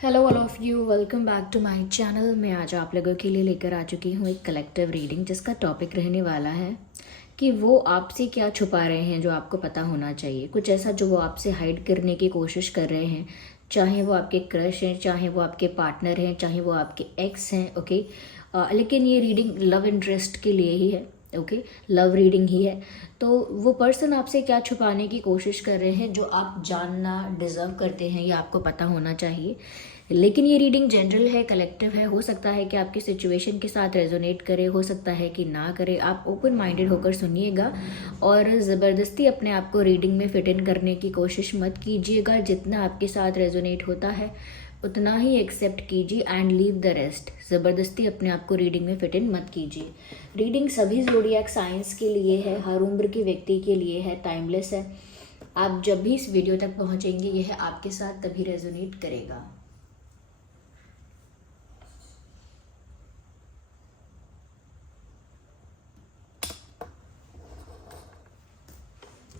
Hello all of you, welcome back to my channel. मैं आज आप लोगों के लिए लेकर आ चुकी हूँ एक कलेक्टिव रीडिंग जिसका टॉपिक रहने वाला है कि वो आपसे क्या छुपा रहे हैं जो आपको पता होना चाहिए। कुछ ऐसा जो वो आपसे हाइड करने की कोशिश कर रहे हैं, चाहे वो आपके क्रश हैं, चाहे वो आपके पार्टनर हैं, चाहे वो आपके एक्स हैं। ओके, लेकिन ये रीडिंग लव इंटरेस्ट के लिए ही है। ओके, लव रीडिंग ही है। तो वो पर्सन आपसे क्या छुपाने की कोशिश कर रहे हैं जो आप जानना डिज़र्व करते हैं या आपको पता होना चाहिए। लेकिन ये रीडिंग जनरल है, कलेक्टिव है। हो सकता है कि आपकी सिचुएशन के साथ रेजोनेट करे, हो सकता है कि ना करे। आप ओपन माइंडेड होकर सुनिएगा और ज़बरदस्ती अपने आप को रीडिंग में फिट इन करने की कोशिश मत कीजिएगा। जितना आपके साथ रेजोनेट होता है उतना ही एक्सेप्ट कीजिए एंड लीव द रेस्ट। ज़बरदस्ती अपने आप को रीडिंग में फिट इन मत कीजिए। रीडिंग सभी ज़ोडिएक साइंस के लिए है, हर उम्र के व्यक्ति के लिए है, टाइमलेस है। आप जब भी इस वीडियो तक पहुंचेंगे यह आपके साथ तभी रेजोनेट करेगा।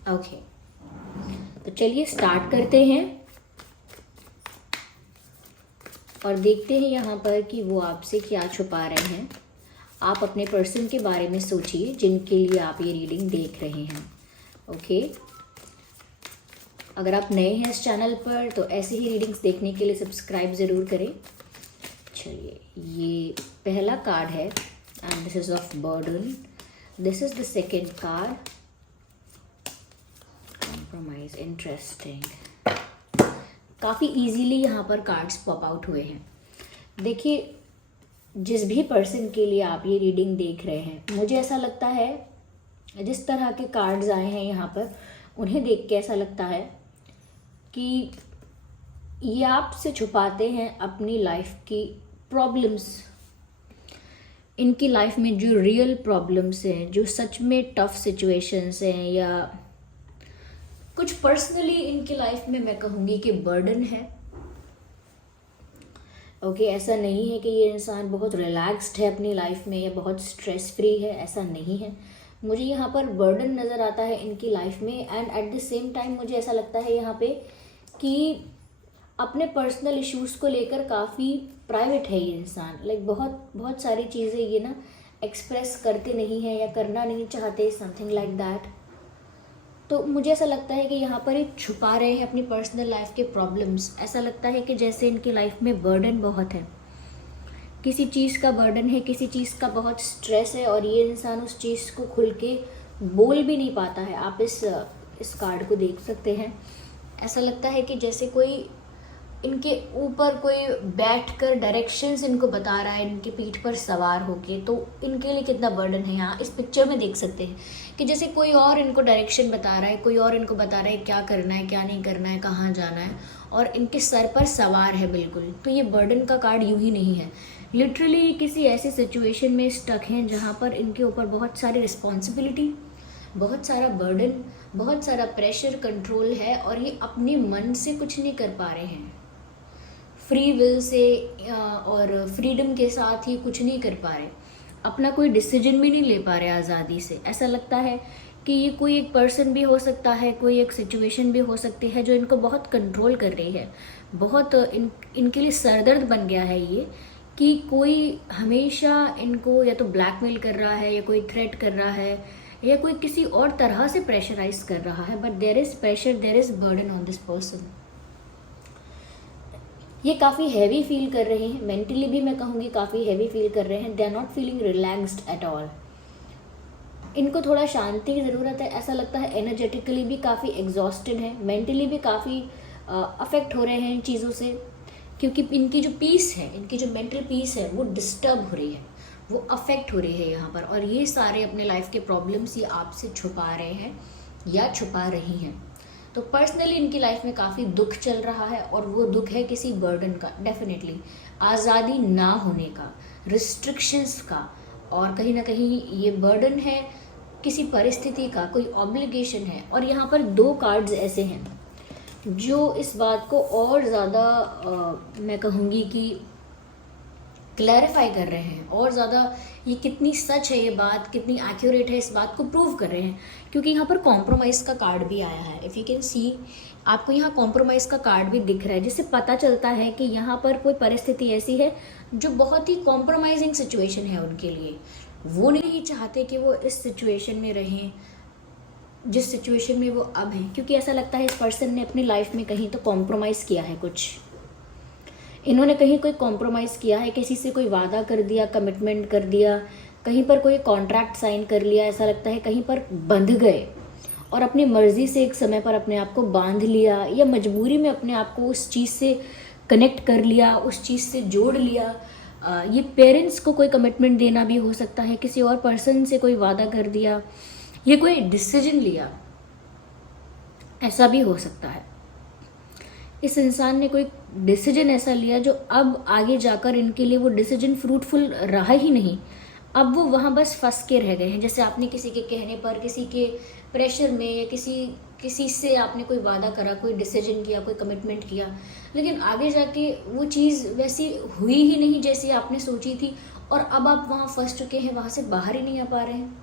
ओके, तो चलिए स्टार्ट करते हैं और देखते हैं यहाँ पर कि वो आपसे क्या छुपा रहे हैं। आप अपने पर्सन के बारे में सोचिए जिनके लिए आप ये रीडिंग देख रहे हैं। ओके, अगर आप नए हैं इस चैनल पर तो ऐसे ही रीडिंग्स देखने के लिए सब्सक्राइब ज़रूर करें। चलिए, ये पहला कार्ड है and this is of burden. This is the second card, compromise. Interesting, काफ़ी इजीली यहाँ पर कार्ड्स पॉप आउट हुए हैं। देखिए, जिस भी पर्सन के लिए आप ये रीडिंग देख रहे हैं, मुझे ऐसा लगता है जिस तरह के कार्ड्स आए हैं यहाँ पर, उन्हें देख के ऐसा लगता है कि ये आपसे छुपाते हैं अपनी लाइफ की प्रॉब्लम्स। इनकी लाइफ में जो रियल प्रॉब्लम्स हैं, जो सच में टफ सिचुएशंस हैं, या कुछ पर्सनली इनकी लाइफ में मैं कहूँगी कि बर्डन है। ओके, ऐसा नहीं है कि ये इंसान बहुत रिलैक्स्ड है अपनी लाइफ में या बहुत स्ट्रेस फ्री है, ऐसा नहीं है। मुझे यहाँ पर बर्डन नज़र आता है इनकी लाइफ में and at the same time मुझे ऐसा लगता है यहाँ पे कि अपने पर्सनल इश्यूज़ को लेकर काफ़ी प्राइवेट है ये इंसान। लाइक बहुत सारी चीज़ें ये ना एक्सप्रेस करते नहीं हैं या करना नहीं चाहते, समथिंग लाइक दैट। तो मुझे ऐसा लगता है कि यहाँ पर ये छुपा रहे हैं अपनी पर्सनल लाइफ के प्रॉब्लम्स। ऐसा लगता है कि जैसे इनकी लाइफ में बर्डन बहुत है, किसी चीज़ का बर्डन है, किसी चीज़ का बहुत स्ट्रेस है और ये इंसान उस चीज़ को खुल के बोल भी नहीं पाता है। आप इस कार्ड को देख सकते हैं। ऐसा लगता है कि जैसे कोई इनके ऊपर कोई बैठकर डायरेक्शंस इनको बता रहा है, इनके पीठ पर सवार होके। तो इनके लिए कितना बर्डन है यहाँ इस पिक्चर में देख सकते हैं कि जैसे कोई और इनको डायरेक्शन बता रहा है, कोई और इनको बता रहा है क्या करना है, क्या नहीं करना है, कहाँ जाना है, और इनके सर पर सवार है बिल्कुल। तो ये बर्डन का कार्ड यूं ही नहीं है। लिटरली किसी ऐसी सिचुएशन में स्टक हैं जहाँ पर इनके ऊपर बहुत सारी रिस्पॉन्सिबिलिटी, बहुत सारा बर्डन, बहुत सारा प्रेशर, कंट्रोल है और ये अपने मन से कुछ नहीं कर पा रहे हैं। फ्री विल से और फ्रीडम के साथ ही कुछ नहीं कर पा रहे, अपना कोई डिसीजन भी नहीं ले पा रहे आज़ादी से। ऐसा लगता है कि ये कोई एक पर्सन भी हो सकता है, कोई एक सिचुएशन भी हो सकती है जो इनको बहुत कंट्रोल कर रही है। बहुत इनके लिए सरदर्द बन गया है ये कि कोई हमेशा इनको या तो ब्लैकमेल कर रहा है, या कोई थ्रेट कर रहा है, या कोई किसी और तरह से प्रेशराइज कर रहा है। But there is pressure, there is burden on this person. ये काफ़ी हैवी फील कर रहे हैं, मेंटली भी मैं कहूँगी काफ़ी हैवी फील कर रहे हैं। They are not feeling relaxed at all. इनको थोड़ा शांति की ज़रूरत है। ऐसा लगता है एनर्जेटिकली भी काफ़ी एग्जॉस्टेड है, मेंटली भी काफ़ी अफेक्ट हो रहे हैं इन चीज़ों से, क्योंकि इनकी जो पीस है, इनकी जो मेंटल पीस है वो डिस्टर्ब हो रही है, वो अफेक्ट हो रही है यहाँ पर। और ये सारे अपने लाइफ के प्रॉब्लम्स ये आपसे छुपा रहे हैं या छुपा रही हैं। तो पर्सनली इनकी लाइफ में काफ़ी दुख चल रहा है और वो दुख है किसी बर्डन का, डेफिनेटली आज़ादी ना होने का, रिस्ट्रिक्शंस का, और कहीं ना कहीं ये बर्डन है किसी परिस्थिति का, कोई ऑब्लिगेशन है। और यहाँ पर दो कार्ड्स ऐसे हैं जो इस बात को और ज़्यादा मैं कहूँगी कि क्लैरिफाई कर रहे हैं और ज़्यादा ये कितनी सच है, ये बात कितनी एक्यूरेट है, इस बात को प्रूव कर रहे हैं। क्योंकि यहाँ पर कॉम्प्रोमाइज़ का कार्ड भी आया है। इफ़ यू कैन सी, आपको यहाँ कॉम्प्रोमाइज़ का कार्ड भी दिख रहा है, जिससे पता चलता है कि यहाँ पर कोई परिस्थिति ऐसी है जो बहुत ही कॉम्प्रोमाइजिंग सिचुएशन है उनके लिए। वो नहीं चाहते कि वो इस सिचुएशन में रहें जिस सिचुएशन में वो अब हैं, क्योंकि ऐसा लगता है इस पर्सन ने अपनी लाइफ में कहीं तो कॉम्प्रोमाइज़ किया है। कुछ इन्होंने कहीं कोई कॉम्प्रोमाइज़ किया है, किसी से कोई वादा कर दिया, कमिटमेंट कर दिया, कहीं पर कोई कॉन्ट्रैक्ट साइन कर लिया। ऐसा लगता है कहीं पर बंध गए और अपनी मर्जी से एक समय पर अपने आप को बांध लिया, या मजबूरी में अपने आप को उस चीज़ से कनेक्ट कर लिया, उस चीज़ से जोड़ लिया। ये पेरेंट्स को कोई कमिटमेंट देना भी हो सकता है, किसी और पर्सन से कोई वादा कर दिया, ये कोई डिसीजन लिया, ऐसा भी हो सकता है। इस इंसान ने कोई डिसीजन ऐसा लिया जो अब आगे जाकर इनके लिए वो डिसीजन फ्रूटफुल रहा ही नहीं। अब वो वहाँ बस फंस के रह गए हैं। जैसे आपने किसी के कहने पर, किसी के प्रेशर में, या किसी से आपने कोई वादा करा, कोई डिसीजन किया, कोई कमिटमेंट किया, लेकिन आगे जाके वो चीज़ वैसी हुई ही नहीं जैसी आपने सोची थी, और अब आप वहाँ फंस चुके हैं, वहाँ से बाहर ही नहीं आ पा रहे हैं।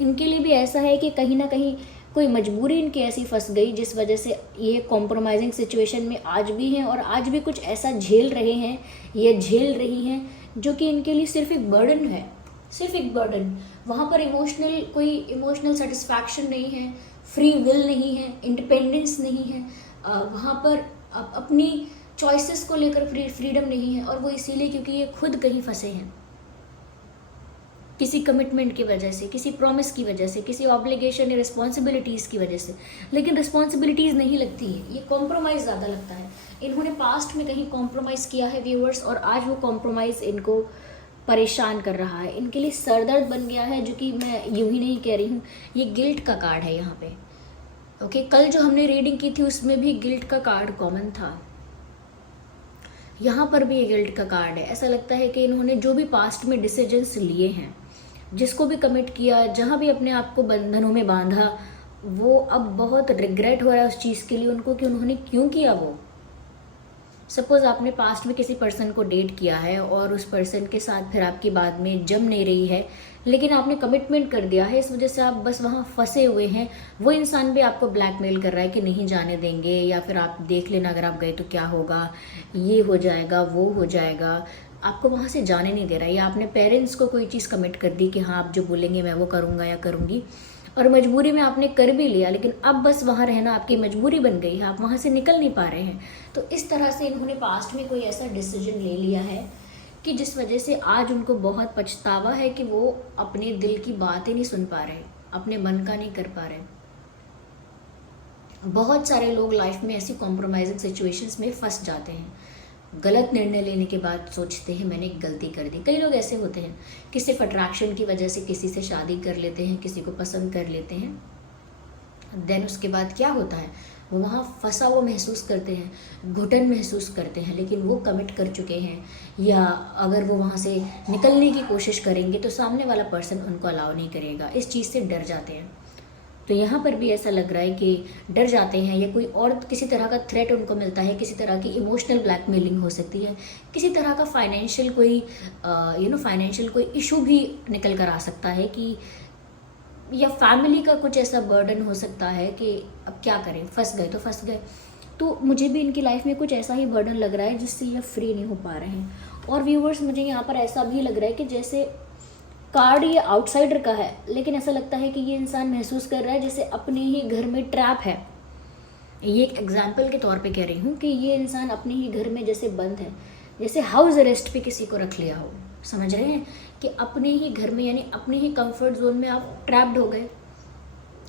इनके लिए भी ऐसा है कि कहीं ना कहीं कोई मजबूरी इनकी ऐसी फंस गई जिस वजह से ये कॉम्प्रोमाइजिंग सिचुएशन में आज भी हैं, और आज भी कुछ ऐसा झेल रहे हैं, ये झेल रही हैं जो कि इनके लिए सिर्फ एक बर्डन है, सिर्फ एक बर्डन। वहाँ पर कोई इमोशनल सेटिस्फैक्शन नहीं है, फ्री विल नहीं है, इंडिपेंडेंस नहीं है, वहाँ पर अपनी चॉइसेस को लेकर फ्रीडम नहीं है। और वो इसीलिए क्योंकि ये खुद कहीं फंसे हैं, किसी कमिटमेंट की वजह से, किसी प्रॉमिस की वजह से, किसी ऑब्लिगेशन या रिस्पॉन्सिबिलिटीज़ की वजह से। लेकिन रिस्पॉन्सिबिलिटीज़ नहीं लगती है, ये कॉम्प्रोमाइज़ ज़्यादा लगता है। इन्होंने पास्ट में कहीं कॉम्प्रोमाइज़ किया है व्यूअर्स, और आज वो कॉम्प्रोमाइज़ इनको परेशान कर रहा है, इनके लिए सरदर्द बन गया है। जो कि मैं यूं ही नहीं कह रही हूँ, ये गिल्ट का कार्ड है यहाँ पे। ओके, कल जो हमने रीडिंग की थी उसमें भी गिल्ट का कार्ड कॉमन था, यहाँ पर भी ये गिल्ट का कार्ड है। ऐसा लगता है कि इन्होंने जो भी पास्ट में डिसीजंस लिए हैं, जिसको भी कमिट किया, जहाँ भी अपने आप को बंधनों में बांधा, वो अब बहुत रिग्रेट हो रहा है उस चीज़ के लिए उनको कि उन्होंने क्यों किया वो। सपोज़ आपने पास्ट में किसी पर्सन को डेट किया है और उस पर्सन के साथ फिर आपकी बाद में जम नहीं रही है, लेकिन आपने कमिटमेंट कर दिया है, इस वजह से आप बस वहाँ फंसे हुए हैं। वो इंसान भी आपको ब्लैकमेल कर रहा है कि नहीं जाने देंगे, या फिर आप देख लेना अगर आप गए तो क्या होगा, ये हो जाएगा, वो हो जाएगा, आपको वहाँ से जाने नहीं दे रहा है। या आपने पेरेंट्स को कोई चीज़ कमिट कर दी कि हाँ आप जो बोलेंगे मैं वो करूँगा या करूँगी, और मजबूरी में आपने कर भी लिया, लेकिन अब बस वहाँ रहना आपकी मजबूरी बन गई है, आप वहाँ से निकल नहीं पा रहे हैं। तो इस तरह से इन्होंने पास्ट में कोई ऐसा डिसीजन ले लिया है कि जिस वजह से आज उनको बहुत पछतावा है कि वो अपने दिल की बात ही नहीं सुन पा रहे, अपने मन का नहीं कर पा रहे। बहुत सारे लोग लाइफ में ऐसी कॉम्प्रोमाइजिंग सिचुएशंस में फंस जाते हैं, गलत निर्णय लेने के बाद सोचते हैं मैंने एक गलती कर दी। कई लोग ऐसे होते हैं कि सिर्फ अट्रैक्शन की वजह से किसी से शादी कर लेते हैं, किसी को पसंद कर लेते हैं, देन उसके बाद क्या होता है, वो वहाँ फंसा वो महसूस करते हैं, घुटन महसूस करते हैं, लेकिन वो कमिट कर चुके हैं, या अगर वो वहाँ से निकलने की कोशिश करेंगे तो सामने वाला पर्सन उनको अलाउ नहीं करेगा, इस चीज़ से डर जाते हैं। तो यहाँ पर भी ऐसा लग रहा है कि डर जाते हैं, या कोई और किसी तरह का थ्रेट उनको मिलता है, किसी तरह की इमोशनल ब्लैकमेलिंग हो सकती है, किसी तरह का फाइनेंशियल कोई इशू भी निकल कर आ सकता है, कि या फैमिली का कुछ ऐसा बर्डन हो सकता है कि अब क्या करें, फंस गए तो फंस गए। तो मुझे भी इनकी लाइफ में कुछ ऐसा ही बर्डन लग रहा है जिससे ये फ्री नहीं हो पा रहे हैं। और व्यूवर्स, मुझे यहाँ पर ऐसा भी लग रहा है कि जैसे कार्ड ये आउटसाइडर का है, लेकिन ऐसा लगता है कि ये इंसान महसूस कर रहा है जैसे अपने ही घर में ट्रैप है। ये एक एग्जाम्पल के तौर पे कह रही हूँ कि ये इंसान अपने ही घर में जैसे बंद है, जैसे हाउस अरेस्ट पे किसी को रख लिया हो, समझ रहे हैं, कि अपने ही घर में, यानी अपने ही कंफर्ट जोन में आप ट्रैप्ड हो गए।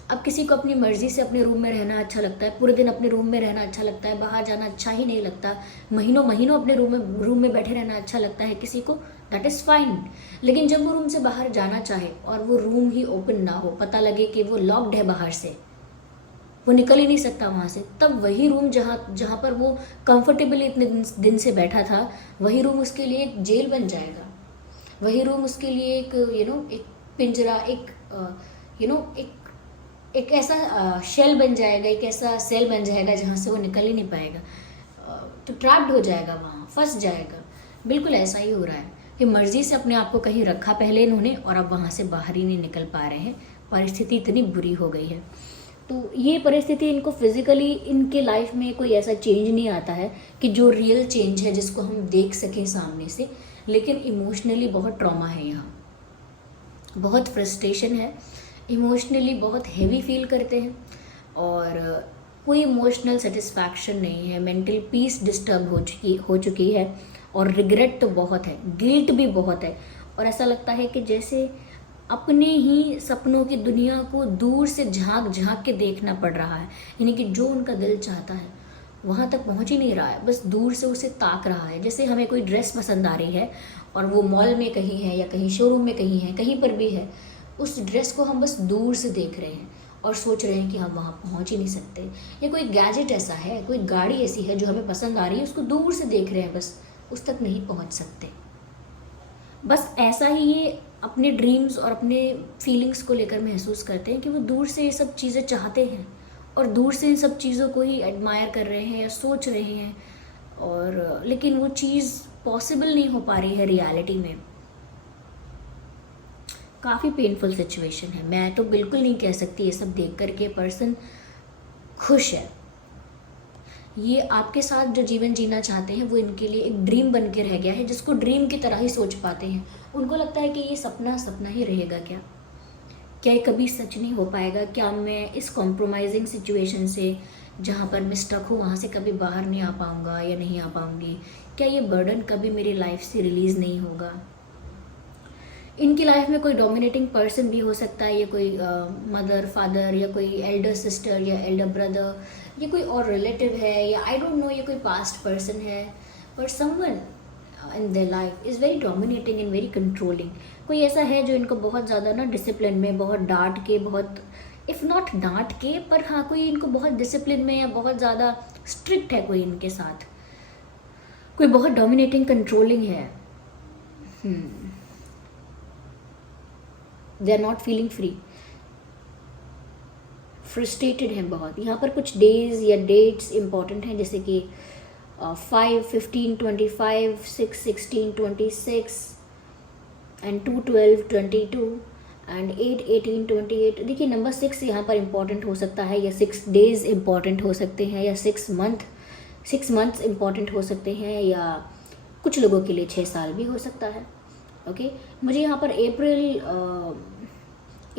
अब किसी को अपनी मर्जी से अपने रूम में रहना अच्छा लगता है, पूरे दिन अपने रूम में रहना अच्छा लगता है, बाहर जाना अच्छा ही नहीं लगता, महीनों महीनों अपने रूम में बैठे रहना अच्छा लगता है किसी को, दैट इज़ फाइन। लेकिन जब वो रूम से बाहर जाना चाहे और वो रूम ही ओपन ना हो, पता लगे कि वो लॉक्ड है बाहर से, वो निकल ही नहीं सकता वहाँ से, तब वही रूम जहाँ पर वो कंफर्टेबली इतने दिन से बैठा था, वही रूम उसके लिए एक जेल बन जाएगा। वही रूम उसके लिए एक एक पिंजरा, एक ऐसा शेल बन जाएगा, एक ऐसा सेल बन जाएगा जहाँ से वो निकल ही नहीं पाएगा, तो ट्रैप्ड हो जाएगा, वहाँ फंस जाएगा। बिल्कुल ऐसा ही हो रहा है। कि मर्जी से अपने आप को कहीं रखा पहले इन्होंने, और अब वहाँ से बाहर ही नहीं निकल पा रहे हैं। परिस्थिति इतनी बुरी हो गई है। तो ये परिस्थिति इनको फिजिकली इनके लाइफ में कोई ऐसा चेंज नहीं आता है कि जो रियल चेंज है जिसको हम देख सकें सामने से, लेकिन इमोशनली बहुत ट्रॉमा है यहाँ, बहुत फ्रस्ट्रेशन है, इमोशनली बहुत हैवी फील करते हैं और कोई इमोशनल सेटिस्फैक्शन नहीं है, मेंटल पीस डिस्टर्ब हो चुकी है और रिग्रेट तो बहुत है, गिल्ट भी बहुत है और ऐसा लगता है कि जैसे अपने ही सपनों की दुनिया को दूर से झांक झांक के देखना पड़ रहा है, यानी कि जो उनका दिल चाहता है वहाँ तक पहुँच ही नहीं रहा है, बस दूर से उसे ताक रहा है। जैसे हमें कोई ड्रेस पसंद आ रही है और वो मॉल में कहीं है या कहीं शोरूम में कहीं है, कहीं पर भी है, उस ड्रेस को हम बस दूर से देख रहे हैं और सोच रहे हैं कि हम वहाँ पहुँच ही नहीं सकते। या कोई गैजेट ऐसा है, कोई गाड़ी ऐसी है जो हमें पसंद आ रही है, उसको दूर से देख रहे हैं, बस उस तक नहीं पहुँच सकते। बस ऐसा ही ये अपने ड्रीम्स और अपने फीलिंग्स को लेकर महसूस करते हैं कि वो दूर से ये सब चीज़ें चाहते हैं और दूर से इन सब चीज़ों को ही एडमायर कर रहे हैं या सोच रहे हैं, और लेकिन वो चीज़ पॉसिबल नहीं हो पा रही है रियलिटी में। काफ़ी पेनफुल सिचुएशन है। मैं तो बिल्कुल नहीं कह सकती ये सब देख कर के पर्सन खुश है। ये आपके साथ जो जीवन जीना चाहते हैं वो इनके लिए एक ड्रीम बन के रह गया है, जिसको ड्रीम की तरह ही सोच पाते हैं। उनको लगता है कि ये सपना सपना ही रहेगा, क्या ये कभी सच नहीं हो पाएगा? क्या मैं इस कॉम्प्रोमाइजिंग सिचुएशन से जहाँ पर मैं स्टक हूँ वहाँ से कभी बाहर नहीं आ पाऊँगा या नहीं आ पाऊँगी? क्या ये बर्डन कभी मेरी लाइफ से रिलीज़ नहीं होगा? इनकी लाइफ में कोई डोमिनेटिंग पर्सन भी हो सकता है, ये कोई मदर फादर या कोई एल्डर सिस्टर या एल्डर ब्रदर या कोई और रिलेटिव है, या आई डोंट नो ये कोई पास्ट पर्सन है, पर someone in their life is very dominating and very controlling. कोई ऐसा है जो इनको बहुत ज़्यादा ना डिसिप्लिन में, बहुत डांट के, बहुत इफ़ नॉट डांट के, पर हाँ कोई इनको बहुत डिसिप्लिन में या बहुत ज़्यादा स्ट्रिक्ट है कोई इनके साथ, कोई बहुत डोमिनेटिंग कंट्रोलिंग है। They are not feeling free, frustrated हैं बहुत। यहाँ पर कुछ डेज या डेट्स इंपॉर्टेंट हैं, जैसे कि 5, 15, 25, 6, 16, 26 एंड 2, 12, 22 एंड 8, 18, 28। देखिए नंबर 6 यहाँ पर इम्पॉर्टेंट हो सकता है, या 6 डेज इम्पॉर्टेंट हो सकते हैं, या 6 मंथ्स इम्पॉर्टेंट हो सकते हैं, या कुछ लोगों के लिए 6 साल भी हो सकता है। ओके मुझे यहाँ पर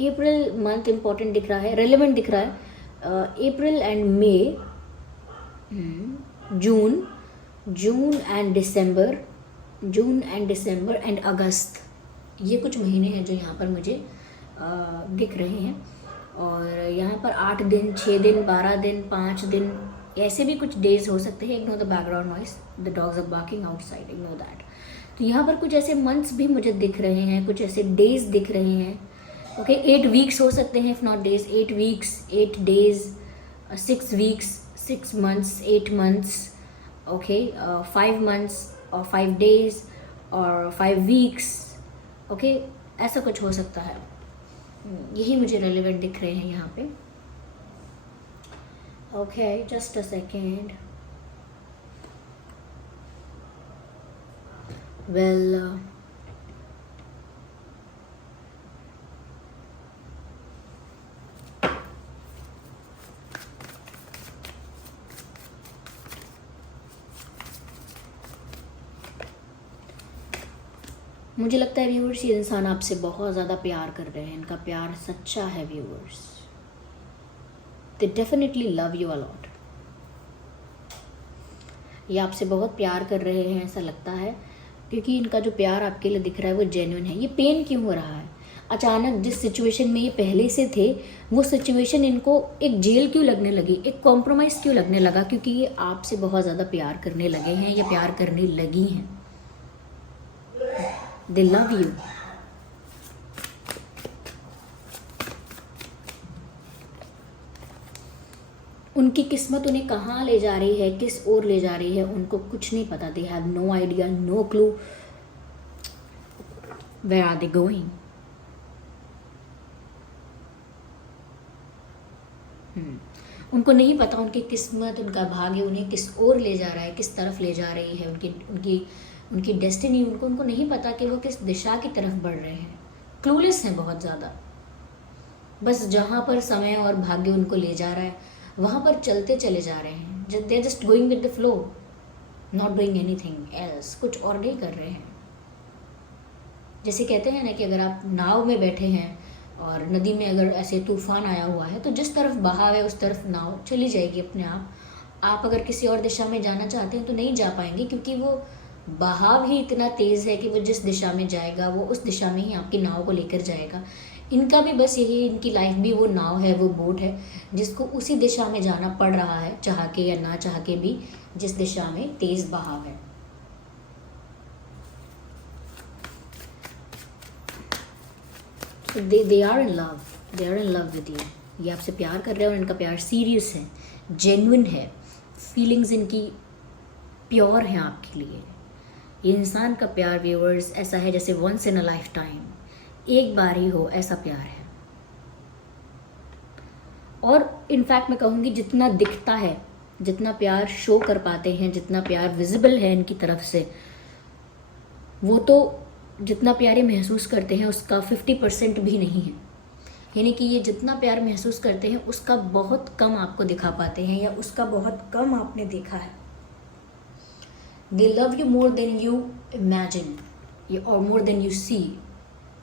अप्रैल मंथ इम्पॉर्टेंट दिख रहा है, रेलेवेंट दिख रहा है। अप्रैल एंड मई, जून एंड दिसंबर एंड अगस्त, ये कुछ महीने हैं जो यहाँ पर मुझे दिख रहे हैं। और यहाँ पर 8 दिन, 6 दिन, 12 दिन, 5 दिन, ऐसे भी कुछ डेज हो सकते हैं। Ignore the background noise, the dogs are barking outside, ignore that. तो यहाँ पर कुछ ऐसे मंथ्स भी मुझे दिख रहे हैं, कुछ ऐसे डेज दिख रहे हैं। ओके 8 वीक्स हो सकते हैं, if not days, 8 weeks, 8 days, 6 weeks, 6 months, 8 months, okay 5 months और 5 डेज और 5 वीक्स, ओके ऐसा कुछ हो सकता है। यही मुझे रेलेवेंट दिख रहे हैं यहाँ पे। Okay just a second. Well मुझे लगता है व्यूअर्स ये इंसान आपसे बहुत ज़्यादा प्यार कर रहे हैं, इनका प्यार सच्चा है viewers. They definitely love you a lot. ये आपसे बहुत प्यार कर रहे हैं ऐसा लगता है, क्योंकि इनका जो प्यार आपके लिए दिख रहा है वो जेन्युइन है। ये पेन क्यों हो रहा है? अचानक जिस सिचुएशन में ये पहले से थे वो सिचुएशन इनको एक जेल क्यों लगने लगी, एक कॉम्प्रोमाइज़ क्यों लगने लगा? क्योंकि ये आपसे बहुत ज़्यादा प्यार करने लगे हैं, ये प्यार करने लगी हैं। They love you. उनकी किस्मत उन्हें कहाँ ले जा रही है, किस ओर ले जा रही है, उनको कुछ नहीं पता। They have no idea, no clue where are they going. उनको नहीं पता उनकी किस्मत, उनका भाग्य उन्हें किस ओर ले जा रहा है, किस तरफ ले जा रही है, उनकी डेस्टिनी, उनको नहीं पता कि वो किस दिशा की तरफ बढ़ रहे हैं, क्लूलेस हैं बहुत ज़्यादा। बस जहाँ पर समय और भाग्य उनको ले जा रहा है वहाँ पर चलते चले जा रहे हैं। They are just going with the flow, not doing anything else, कुछ और नहीं कर रहे हैं। जैसे कहते हैं ना कि अगर आप नाव में बैठे हैं और नदी में अगर ऐसे तूफान आया हुआ है तो जिस तरफ बहाव है उस तरफ नाव चली जाएगी अपने आप। आप अगर किसी और दिशा में जाना चाहते हैं तो नहीं जा पाएंगे, क्योंकि वो बहाव ही इतना तेज़ है कि वो जिस दिशा में जाएगा वो उस दिशा में ही आपकी नाव को लेकर जाएगा। इनका भी बस यही, इनकी लाइफ भी वो नाव है, वो बोट है जिसको उसी दिशा में जाना पड़ रहा है, चाह के या ना चाह के भी, जिस दिशा में तेज़ बहाव है। They are in love, they are in love with you. ये आपसे प्यार कर रहे हैं और इनका प्यार सीरियस है, जेन्युइन है, फीलिंग्स इनकी प्योर हैं आपके लिए। ये इंसान का प्यार व्यूअर्स ऐसा है जैसे once in a lifetime, एक बार ही हो ऐसा प्यार है। और इनफैक्ट मैं कहूँगी जितना दिखता है, जितना प्यार शो कर पाते हैं, जितना प्यार विजिबल है इनकी तरफ से, वो तो जितना प्यार ये महसूस करते हैं उसका 50% भी नहीं है। यानी कि ये जितना प्यार महसूस करते हैं उसका बहुत कम आपको दिखा पाते हैं, या उसका बहुत कम आपने देखा है। They love you more than you imagine और more than you see.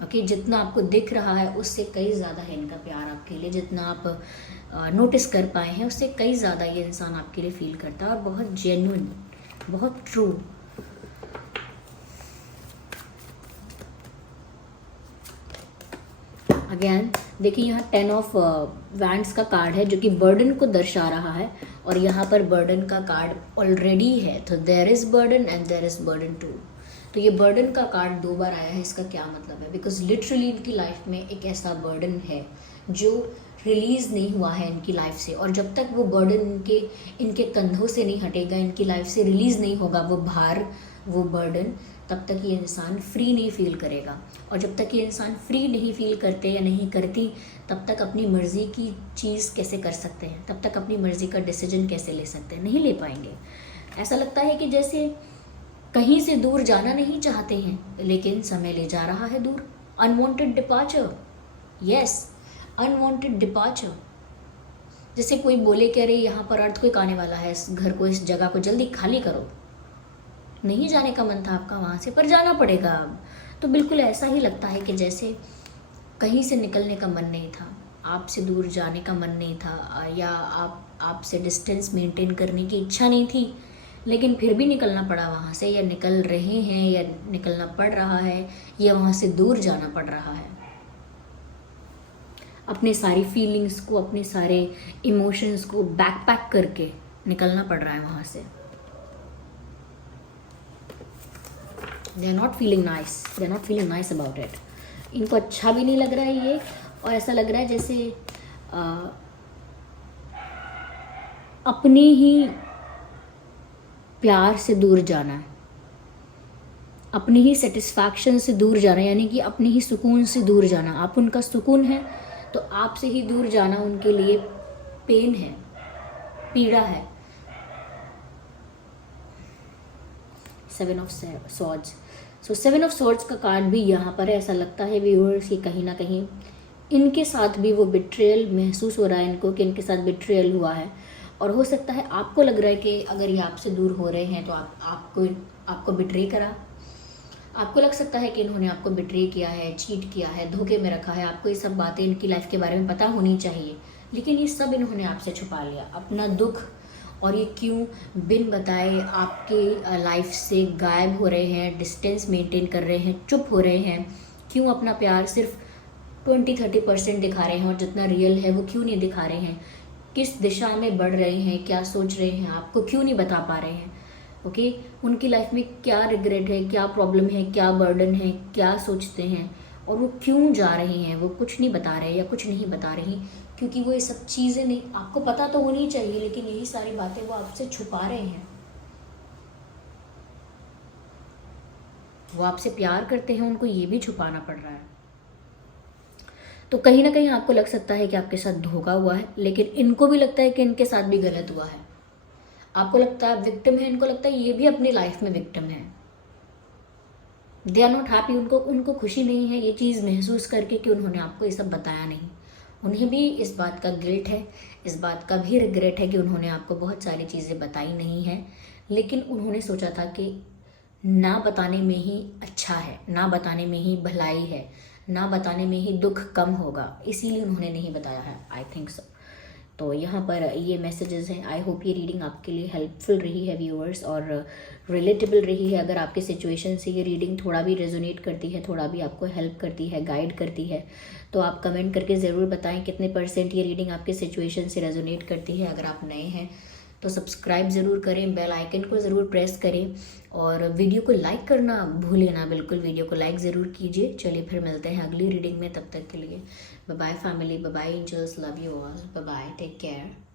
Okay, जितना आपको दिख रहा है उससे कई ज़्यादा है इनका प्यार आपके लिए। जितना आप नोटिस कर पाए हैं उससे कई ज़्यादा ये इंसान आपके लिए फील करता है, और बहुत जेन्युइन, बहुत ट्रू। अगेन देखिए यहाँ 10 ऑफ वैंड्स का कार्ड है जो कि बर्डन को दर्शा रहा है, और यहाँ पर बर्डन का कार्ड ऑलरेडी है। तो there is burden and there is burden too. तो ये बर्डन का कार्ड 2 बार आया है, इसका क्या मतलब है? बिकॉज लिटरली इनकी लाइफ में एक ऐसा बर्डन है जो रिलीज़ नहीं हुआ है इनकी लाइफ से, और जब तक वो बर्डन इनके कंधों से नहीं हटेगा, इनकी लाइफ से रिलीज़ नहीं होगा वो भार, वो बर्डन, तब तक ये इंसान फ्री नहीं फील करेगा। और जब तक ये इंसान फ्री नहीं फील करते या नहीं करती, तब तक अपनी मर्ज़ी की चीज़ कैसे कर सकते हैं, तब तक अपनी मर्ज़ी का डिसीजन कैसे ले सकते हैं? नहीं ले पाएंगे। ऐसा लगता है कि जैसे कहीं से दूर जाना नहीं चाहते हैं, लेकिन समय ले जा रहा है दूर। Unwanted departure, yes, unwanted departure. जैसे कोई बोले कि अरे यहाँ पर अर्थक्वेक आने वाला है, इस घर को, इस जगह को जल्दी खाली करो। नहीं जाने का मन था आपका वहाँ से, पर जाना पड़ेगा अब। तो बिल्कुल ऐसा ही लगता है कि जैसे कहीं से निकलने का मन नहीं था, आपसे दूर जाने का मन नहीं था, या आपसे डिस्टेंस मेंटेन करने की इच्छा नहीं थी, लेकिन फिर भी निकलना पड़ा वहाँ से, या निकल रहे हैं, या निकलना पड़ रहा है, या वहाँ से दूर जाना पड़ रहा है। अपने सारी फीलिंग्स को, अपने सारे इमोशंस को बैकपैक करके निकलना पड़ रहा है वहाँ से। They are not feeling nice, they are not feeling nice about it. इनको अच्छा भी नहीं लग रहा है ये, और ऐसा लग रहा है जैसे अपनी ही प्यार से दूर जाना है, अपनी ही सेटिस्फैक्शन से दूर जाना, यानी कि अपने ही सुकून से दूर जाना। आप उनका सुकून है तो आपसे ही दूर जाना उनके लिए पेन है, पीड़ा है। 7 of swords. So 7 of swords का कार्ड भी यहाँ पर है। ऐसा लगता है व्यूअर्स कि कहीं ना कहीं इनके साथ भी वो बिट्रेयल महसूस हो रहा है इनको, कि इनके साथ बिट्रेयल हुआ है। और हो सकता है आपको लग रहा है कि अगर ये आपसे दूर हो रहे हैं तो आपको बिट्रे करा। आपको लग सकता है कि इन्होंने आपको बिट्रे किया है, चीट किया है, धोखे में रखा है। आपको ये सब बातें इनकी लाइफ के बारे में पता होनी चाहिए, लेकिन ये सब इन्होंने आपसे छुपा लिया, अपना दुख। और ये क्यों बिन बताए आपके लाइफ से गायब हो रहे हैं, डिस्टेंस मेंटेन कर रहे हैं, चुप हो रहे हैं? क्यों अपना प्यार सिर्फ 20-30% दिखा रहे हैं, और जितना रियल है वो क्यों नहीं दिखा रहे हैं? किस दिशा में बढ़ रहे हैं, क्या सोच रहे हैं, आपको क्यों नहीं बता पा रहे हैं? ओके, उनकी लाइफ में क्या रिग्रेट है, क्या प्रॉब्लम है, क्या बर्डन है, क्या सोचते हैं, और वो क्यों जा रहे हैं? वो कुछ नहीं बता रहे या कुछ नहीं बता रही, क्योंकि वो ये सब चीज़ें नहीं, आपको पता तो होनी चाहिए, लेकिन यही सारी बातें वो आपसे छुपा रहे हैं। वो आपसे प्यार करते हैं, उनको ये भी छुपाना पड़ रहा है। तो कहीं ना कहीं आपको लग सकता है कि आपके साथ धोखा हुआ है, लेकिन इनको भी लगता है कि इनके साथ भी गलत हुआ है। आपको लगता है विक्टिम है, इनको लगता है ये भी अपनी लाइफ में विक्टिम है। दे आर नॉट हैप्पी, उनको उनको खुशी नहीं है ये चीज़ महसूस करके कि उन्होंने आपको ये सब बताया नहीं। उन्हें भी इस बात का गिल्ट है, इस बात का भी रिग्रेट है कि उन्होंने आपको बहुत सारी चीज़ें बताई नहीं हैं, लेकिन उन्होंने सोचा था कि ना बताने में ही अच्छा है, ना बताने में ही भलाई है, ना बताने में ही दुख कम होगा, इसीलिए उन्होंने नहीं बताया है, आई थिंक सो। तो यहाँ पर ये मैसेजेस हैं। आई होप ये रीडिंग आपके लिए हेल्पफुल रही है व्यूअर्स, और रिलेटेबल रही है। अगर आपके सिचुएशन से ये रीडिंग थोड़ा भी रेजोनेट करती है, थोड़ा भी आपको हेल्प करती है, गाइड करती है, तो आप कमेंट करके ज़रूर बताएं कितने % ये रीडिंग आपके सिचुएशन से रेजोनेट करती है। अगर आप नए हैं तो सब्सक्राइब ज़रूर करें, बेल आइकन को ज़रूर प्रेस करें, और वीडियो को लाइक करना भूलें ना, बिल्कुल वीडियो को लाइक ज़रूर कीजिए। चलिए फिर मिलते हैं अगली रीडिंग में, तब तक के लिए bye bye family, bye bye angels, love you all, bye bye, take care.